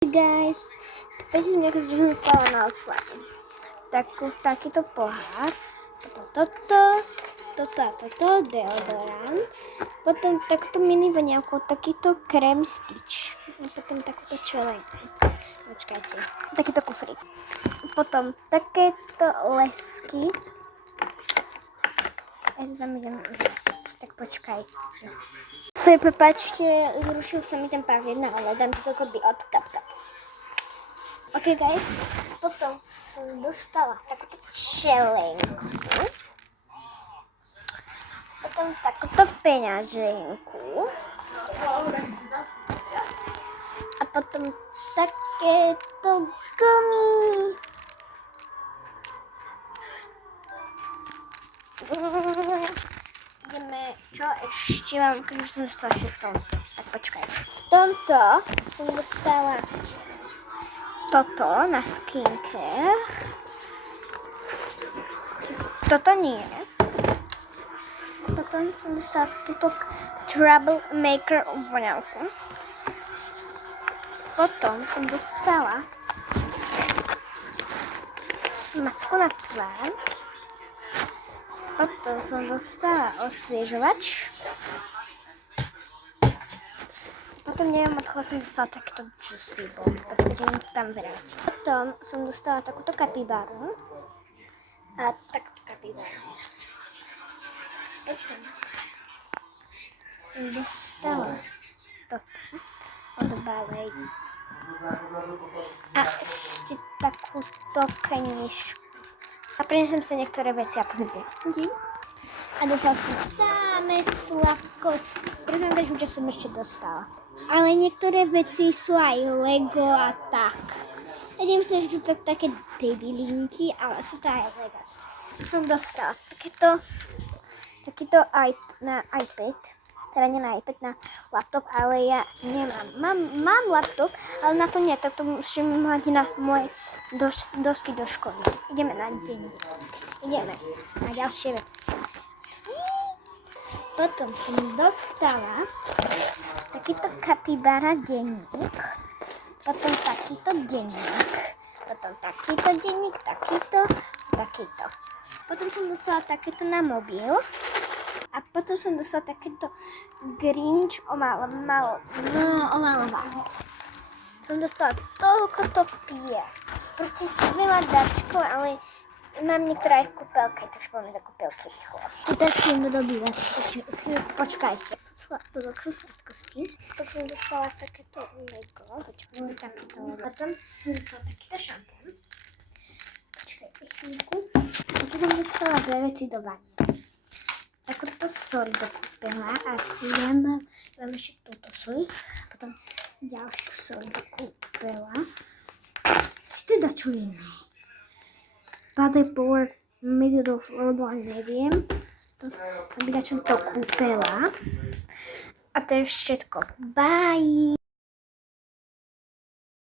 Guys, powiedzcie mi, jak została na oslave. Takýto pohár, toto, deodorant, potom takúto mini vaniavku, takýto krém Stitch, a potom takúto čelejku. Počkajte, takýto kufrík. Potom takéto lesky. Ja to tam idem, tak počkajte. Prepáčte, zrušil sa mi ten pár jedna, ale dám to dokopy od Kapka. Ok guys, potom som dostala takúto čelenku. Potom takúto peňaženku. A potom takéto gumy. Ideme, čo ešte mám, keď už som dostala ešte v tomto. Tak počkaj. V tomto som dostala toto na skincare. Toto nie. Potom som dostala túto Troublemaker voňavku. Potom som dostala masku na tvár. Potom som dostala osviežovač. Potom neviem, od koho som dostala takto juicy bomb. Počkajte, idem to tam vrátiť. Potom som dostala takúto kapibaru. A takúto kapibaru. Potom som dostala toto od Ballet. A ešte takúto knižku. A prinesem sa niektoré veci a pozrite. A dostala som samé sladkosti. Prečo, čo som ešte dostala. Ale niektoré veci sú aj Lego a tak. Ja neviem, že sú to také debilinky, ale sú to aj Lego. Som dostala takýto na iPad. Teda nie na iPad, na laptop, ale ja nemám. Mám laptop, ale na to nie, tak to musím mať na moje dosky do školy. Ideme na deň. Ideme na ďalšie veci. Potom som dostala takýto kapibara denník. Potom takýto denník. Potom takýto denník, takýto. Potom som dostala takéto na mobil. A potom som dostala takéto Grinch omalovanie. Som dostala toľko pier. Proste veľa darčkov, ale mám niektoré aj v kúpeľke, takže poďme do kúpeľky rýchlo. Teraz idem do dobývačky, takže počkajte. To sú sladkosti. Potom som dostala takéto Lego, počkajte, takéto Lego. Potom som dostala takýto šampón. Počkajte chvíľku. A potom som dostala dve veci do vany. Takúto soli do kúpeľa a ja mám ešte túto soli. Potom ďalšiu soli do kúpeľa. Či teda čo iné? Paddleboard, middle of lebo neviem. Aby dačo to kúpeľa. A to je všetko. Bye!